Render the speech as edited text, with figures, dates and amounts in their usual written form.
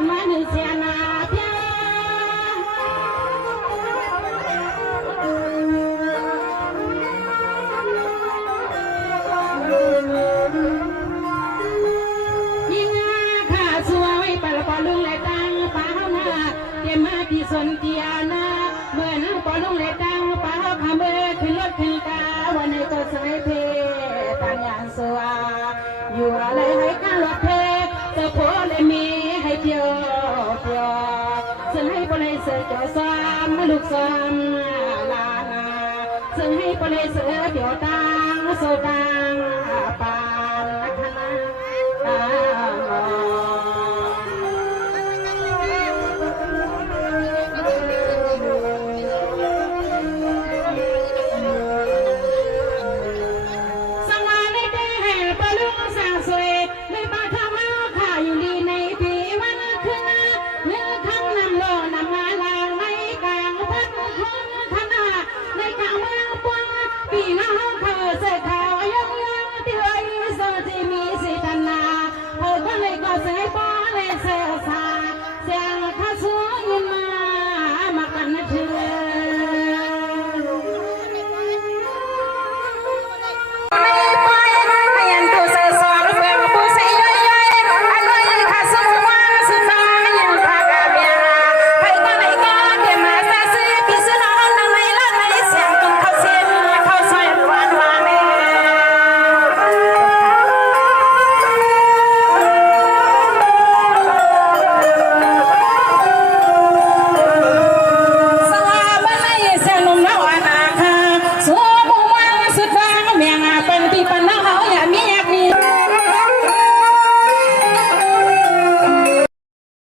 กันมาหนึ่งเสียนาเพียยิ่งข้าสวยปะละปะลุงและตังป้าหน้าเดี๋ยวมาที่สนเกียนาเมื่อนั่งปะลุงและตังป้าพาเมื่อขึ้นรถขึ้นกาวันนี้ก็สายเพตังยานสวาอยู่อะไรให้การรถเพจะโผล่เลยมีให้เที่ยวเที่ยวฉันให้ปเลยเสือเกี่ยวซ้ำลูกซ้ำลานาฉันให้ปเลยเสือเกี่ยวตังโซดา